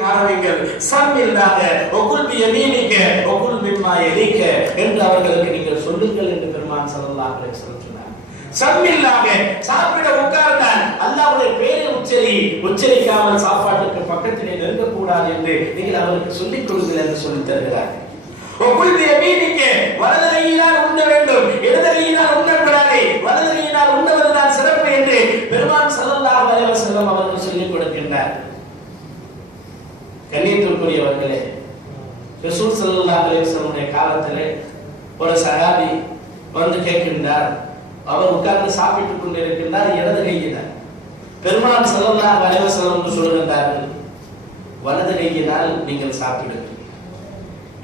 ஆரம்பிங்கள். சம்மில்லாக ஒகுல் பியமீனிக ஒகுல் மிம்மா யலீக என்று அவர்களுக்கு நீங்கள் சொல்லுங்கள் என்று பெருமான் ஸல்லல்லாஹு அலைஹி வஸல்லம் சொன்னார். சம்மில்லாக சாப்பிட உட்கார்ந்தால் அல்லாஹ்வுடைய பெயரை உச்சரிக்காமல் சாப்பாட்டுக்கு பக்கத்திலே நெருங்க கூடாது என்று நீங்கள் அவருக்கு சொல்லிக் கொடுங்கள் என்று சொல்லித் தருகிறார்கள். ஒகுல் பியமீனிக வலது கையினால் உண்ண வேண்டும், இடது கையினால் உண்ணக்கூடாது, வலது கையினால் உண்ணுவதுதான் சிறப்பு என்று பெருமான் ஸல்லல்லாஹு அலைஹி வஸல்லம் அவர்கள் சொல்லிக் கொடுக்கின்றார். கண்ணியத்திற்குரியவர்களே, ரசூல் ஸல்லல்லாஹு அலைஹி வஸல்லம் காலத்திலே ஒரு சஹாபி வந்து கேட்கின்றார். அவர் உட்கார்ந்து சாப்பிட்டுக் கொண்டிருக்கின்றார், இடது கையினால். பெருமான் ஸல்லல்லாஹு அலைஹி வஸல்லம் சொல்லுகின்றார்கள், வலது கையினால் நீங்கள் சாப்பிடுங்கள்,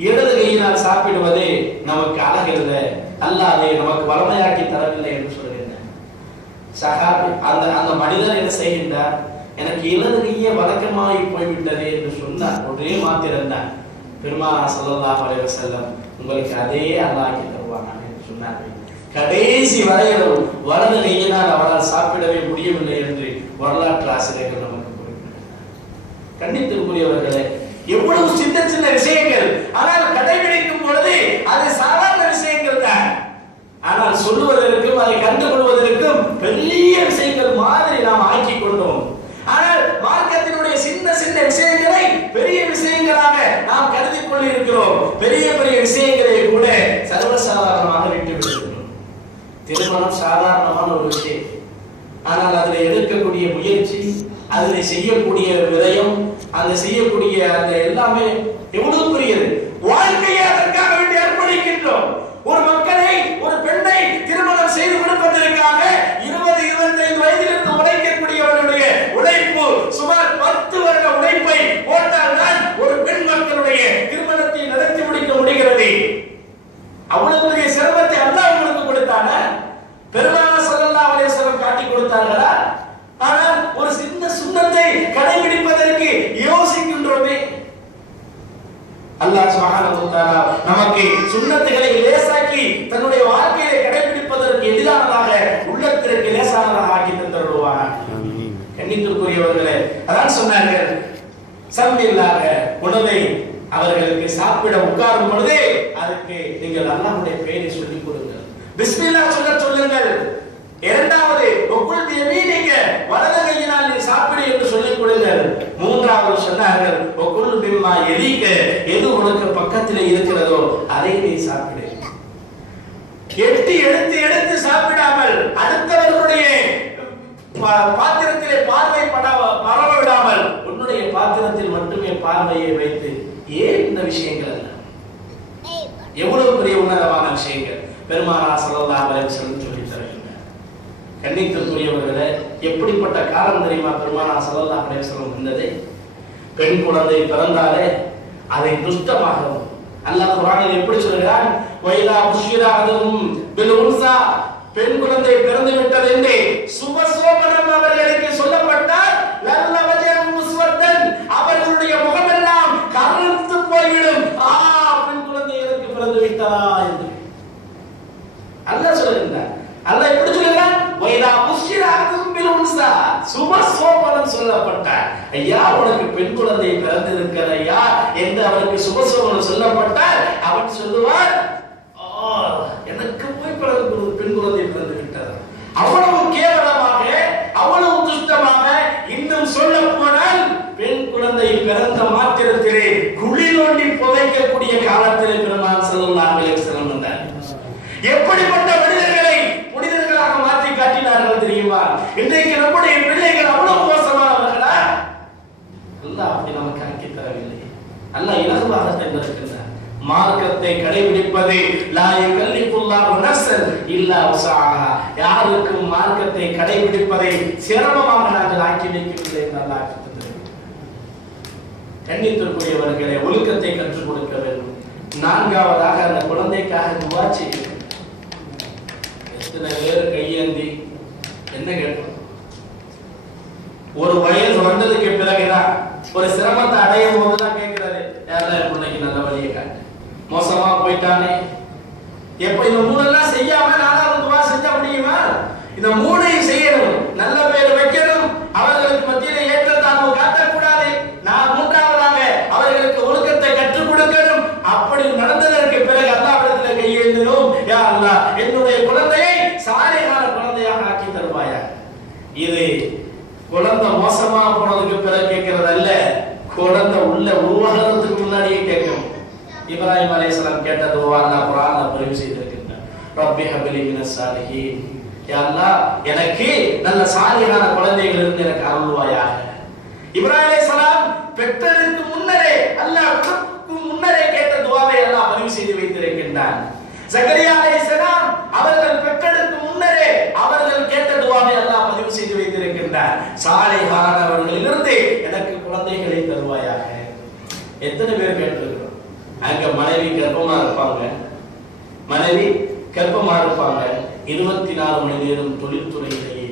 இடது கையினால் சாப்பிடுவது நமக்கு அழகில்ல, அல்லாஹ் அதை நமக்கு வளமையாக்கி தரவில்லை என்று சொல்லுகின்றார். சஹாபி அந்த மனிதர் என்ன செய்கின்றார், எனக்கு இடது கையே வழக்கமாகி போய்விட்டது என்று சொன்னார். ஒரே மாத்திரம்தான். பெருமானார் ஸல்லல்லாஹு அலைஹி வஸல்லம் உங்களுக்கு அதே அல்லாஹ் தருவான் என்று சொன்னார்கள். கடைசி வரையிலும் வலது கையினால் அவரால் சாப்பிடவே முடியவில்லை என்று வரலாற்று ஆசிரியர்கள் நமக்கு குறிப்பிட்டார். கண்டித்திற்குரியவர்களே, எவ்வளவு சின்ன சின்ன விஷயங்கள், ஆனால் கடைபிடிக்கும் பொழுது அது சாதாரண விஷயங்கள் தான். ஆனால் சொல்லுவதற்கும் அதை கண்டுகொள்வதற்கும் பெரிய விஷயங்கள் மாதிரி நாம் ஆக்கி கொண்டோம். ஆனால் மார்க்கத்தினுடைய சின்ன சின்ன விஷயங்களை பெரிய விஷயங்களாக நாம் கருதி கொண்டிருக்கிறோம். பெரிய பெரிய விஷயங்களை கூட சர்வசாதாரணமாக விட்டு விடுகிறோம். திருமணம் சாதாரணமான ஒரு விஷயம், ஆனால் அதில் எடுக்கக்கூடிய முயற்சி, அதில் செய்யக்கூடிய விரயம், அதில் செய்யக்கூடிய அந்த எல்லாமே எவ்வளவு பெரியது. வாழ்க்கையை அதற்காக வேண்டி அர்ப்பணிக்கின்றோம். ஒரு மக்களை, ஒரு பெண்ணை திருமணம் செய்து கொடுப்பதற்காக 20-25 வயதிலிருந்து உழைக்கக்கூடியவர்களுடைய உழைப்பு சுமார் 10 வருட உழைப்பை போட்டால்தான் ஒரு பெண் மக்களுடைய திருமணத்தை நடத்தி முடிக்க முடிகிறது. அவ்வளவு பெரிய சிரமத்தை அல்லாஹ் உங்களுக்கு கொடுத்தான, பெருமானார் ஸல்லல்லாஹு அலைஹி வஸல்லம் காட்டி கொடுத்தார்களா? ஆனால் ஒரு சின்ன சுன்னத்தை கடைபிடிப்பதற்கு யோசிக்கின்றோமே. அல்லாஹ் சுப்ஹானஹு வ தஆலா நமக்கு சுன்னத்துகளை லேசாக்கி தன்னுடைய வாழ்க்கையை கடைபிடிப்பதற்கு எளிதானதாக, உள்ளத்திற்கு லேசானதாக ஆக்கி தந்தருவானாக. கண்ணியத்திற்குரியவர்களே, அதான் சொன்னார்கள், சம்மில்லாக உணவை அவர்களுக்கு சாப்பிட உட்காரும் பொழுதே அதுக்கு நீங்கள் அல்லாஹ்வுடைய பெயரை சொல்லிக் கொடுங்கள், பிஸ்மில்லாஹ் சொல்லுங்கள். இரண்டாவது, ஒகுல் பியமீனிக வலது கையினால் நீ சாப்பிடு என்று சொல்லிக் கொடுங்கள். மூன்றாவது சொன்னார்கள், ஒகுல் மிம்மா யலீக எது உனக்கு பக்கத்திலே இருக்கிறதோ அதை நீ சாப்பிடு. எடுத்து சாப்பிடாமல், அடுத்தவர்களுடைய பாத்திரத்திலே பார்வை பரவ விடாமல் உன்னுடைய பாத்திரத்தில் மட்டுமே பார்வையை வைத்து, ஏன் இந்த விஷயங்கள் அல்ல? எவ்வளவு பெரிய உன்னதமான விஷயங்கள் பெருமானார் ஸல்லல்லாஹு அலைஹி வஸல்லம் சொல்லி தருகிறார். கண்ணியத்திற்குரியவர்களே, எப்படிப்பட்ட காலம் தெரியுமா பெருமானார் ஸல்லல்லாஹு அலைஹி வஸல்லம் இருந்தது? பெண் குழந்தை பிறந்தாலே அதை துஷ்டமாகவும் அல்லாஹ் குர்ஆனில் எப்படி சொல்கிறான், வைலா புஷ்யிராதும் பில் உன்சா, பெண் குழந்தை பிறந்து விட்டது என்று சுபசோபனம் அவர்களுக்கு சொல்லப்பட்டால் லல்ல வஜஹு முஸ்வத்தன், அவர்களுடைய முகமெல்லாம் கருத்து போய்விடும். பெண் குழந்தை எனக்கு பிறந்து விட்டதா என்று அல்லாஹ் சொல்கிறார். அல்லாஹ் எப்படி சொல்கிறான், வைலா புஷ்யிராதும் பில் உன்சா, சுபசோபனம் சொல்லப்பட்டால், ஐயா உனக்கு பெண் குழந்தை பிறந்திருக்கிறாயா என்று அவனுக்கு சுபசோபனம் சொல்லப்பட்டால் அவன் சொல்லுவான், எனக்கு போய் பெண் குழந்தை பிறந்து விட்டது. அவ்வளவு கேவலமாக, அவ்வளவு துஷ்டமாக, இன்னும் சொல்ல போனால் பெண் குழந்தை பிறந்த மாத்திரத்திலே குழி தோண்டி புதைக்கக்கூடிய காலத்திலே பெருமானார் ஸல்லல்லாஹு அலைஹி வஸல்லம் வந்தார். எப்படிப்பட்ட மனிதர்களை புனிதர்களாக மாற்றி காட்டினார்கள் தெரியுமா? இன்றைக்கு நம்முடைய பிள்ளைகள் அவ்வளவு மோசமானவர்களா? அல்லாஹ் அப்படி நமக்கு ஆக்கி தரவில்லை. அல்லாஹ் இலகுவாக தந்திருக்கிறார். மார்க்கத்தை கடைபிடிப்பது லா யுகல்லிஃபுல்லாஹு நஃப்ஸன் இல்லா வஸஆஹா, யாருக்கும் மார்க்கத்தை கடைபிடிப்பதை சிரமமாக நாங்கள் ஆக்கி வைக்கவில்லை என்று அல்லாஹ் தந்திருக்கிறார். கண்ணியத்திற்குரியவர்களே, ஒழுக்கத்தை கற்றுக் கொடுக்க வேண்டும். நான்காவதாக அந்த குழந்தைக்காக துஆ செய்ய வேண்டும். எத்தனை பேர் கையேந்தி என்ன கேட்போம்? ஒரு வயது வந்ததுக்கு பிறகுதான், ஒரு சிரமத்தை அடையும் போதுதான் கேட்கிறது, யாரெல்லாம் பிள்ளைக்கு நல்ல வழியை காட்டு, மோசமா போயிட்டானே. எப்ப இந்த மூணெல்லாம் செய்யாம நாலாவது துவா செஞ்சா முடியுமா? இந்த மூணையும் செய்யணும். நல்ல பேர் வைக்கணும், அவர்களுக்கு மத்தியில ஏற்றத்தாழ்வு காட்டக்கூடாது. நான் மூன்றாவது குழந்தை உள்ள உருவாகிறதுக்கு முன்னாடியே கேட்கும். இப்ராஹிம் அலைஹிஸ்ஸலாம் கேட்ட துஆ அல்லாஹ் குர்ஆன்ல பதிவு செய்திருக்கிறார். ரப்பி ஹப்லி மினஸ் சாலிஹீன், யா அல்லாஹ் எனக்கு நல்ல சாலிஹான குழந்தைகள் இருந்து எனக்கு அருள்வாயாக. இப்ராஹிம் அலைஹிஸ்ஸலாம் பெற்றதற்கு முன்னரே அல்லாஹ்வுக்கு முன்னரே கேட்ட துஆவை அல்லாஹ் பதிவு செய்து வைத்திருக்கின்றான். ஜக்கரியா அலைஹிஸ்ஸலாம் அவர்கள் பெற்றதற்கு முன்னரே அவர்கள் கேட்ட துஆவை அல்லாஹ் பதிவு செய்து வைத்திருக்கின்றார். சாலிஹானவர்களிலிருந்து எனக்கு குழந்தைகளை தருவாயாக. எத்தனை பேர் கேட்டிருக்கிறோம்? அங்க மனைவி கர்ப்பமா இருப்பாங்க, மனைவி கர்ப்பமா இருப்பாங்க, 24 மணி நேரம் தொழில்துறையிலேயே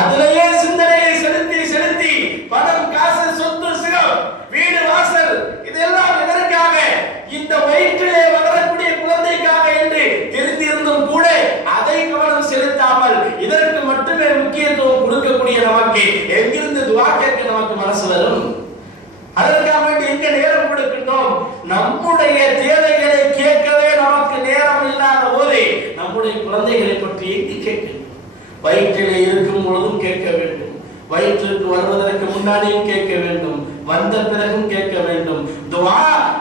அதிலேயே சிந்தனையை செலுத்தி செலுத்தி பணம் காசு சொத்து சிரம் வீடு வாசல் இதெல்லாம் எதற்காக? இந்த வயிற்றிலே வளரக்கூடிய குழந்தைக்காக என்று தெரிந்திருந்தும் கூட அதை கவனம் செலுத்தாமல் இதற்கு மட்டுமே முக்கியத்துவம் கொடுக்கக்கூடிய நமக்கு எங்கிருந்து துஆ கேட்க நமக்கு மனசு வரும்? அதற்காக வேண்டி எங்க நேரம் கொடுக்கின்றோம்? நம்முடைய தேவைகளை கேட்கவே நமக்கு நேரம் இல்லாத போது நம்முடைய குழந்தைகளை பற்றி எங்கு கேட்கணும்? வயிற்றிலே இருக்கும் பொழுதும் கேட்க வேண்டும், வயிற்றுக்கு வருவதற்கு முன்னாடியும் கேட்க வேண்டும், வந்த பிறகும் கேட்க வேண்டும். துஆ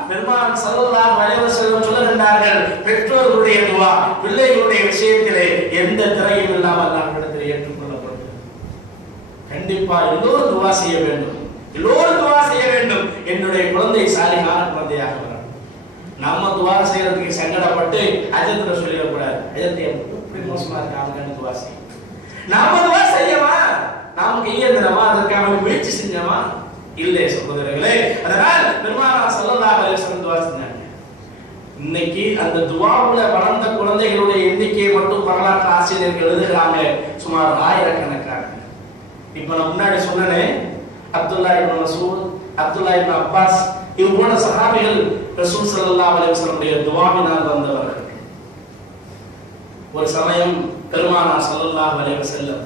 பெருமான் ஸல்லல்லாஹு அலைஹி வஸல்லம் சொல்லுகிறார்கள், பெற்றோர்களுடைய துஆ பிள்ளைகளுடைய விஷயத்திலே எந்த திரையும் இல்லாமல் அல்லாஹ்விடத்தில் ஏற்றுக்கொள்ளப்படும். கண்டிப்பா எல்லோரும் துஆ செய்ய வேண்டும், எல்லோரும் துஆ செய்ய வேண்டும். என்னுடைய குழந்தை சாலிஹான குழந்தையாக வரணும். நம்ம துஆ செய்யறதுக்கு சங்கடப்பட்டு அஜத்துல சொல்லிடக்கூடாது, அஜத்தை எப்படி மோசமா இருக்காங்கன்னு துஆ செய்ய. நாம துஆ செய்யவா? நமக்கு இயந்திரமா அதற்காக முயற்சி செஞ்சோமா? இல்லை சகோதரர்களே. அதனால் பெருமானார் ஸல்லல்லாஹு அலைஹி வஸல்லம் துஆ செஞ்சாங்க. இன்னைக்கு அந்த துஆவுல வளர்ந்த குழந்தைகளுடைய எண்ணிக்கையை மட்டும் வரலாற்று ஆசிரியர்கள் எழுதுகிறாங்க, சுமார் 1000 கணக்காக. இப்ப நான் முன்னாடி சொன்னேனே, அப்துல்லா இப்னு மஸ்ஊத், அப்துல்லா இப்னு அப்பாஸ், இது போன்ற சஹாபிகள் ரசூல் ஸல்லல்லாஹு அலைஹி வஸல்லம் துஆவினால் வந்தவர்கள். ஒரு சமயம் பெருமானார் ஸல்லல்லாஹு அலைஹி வஸல்லம்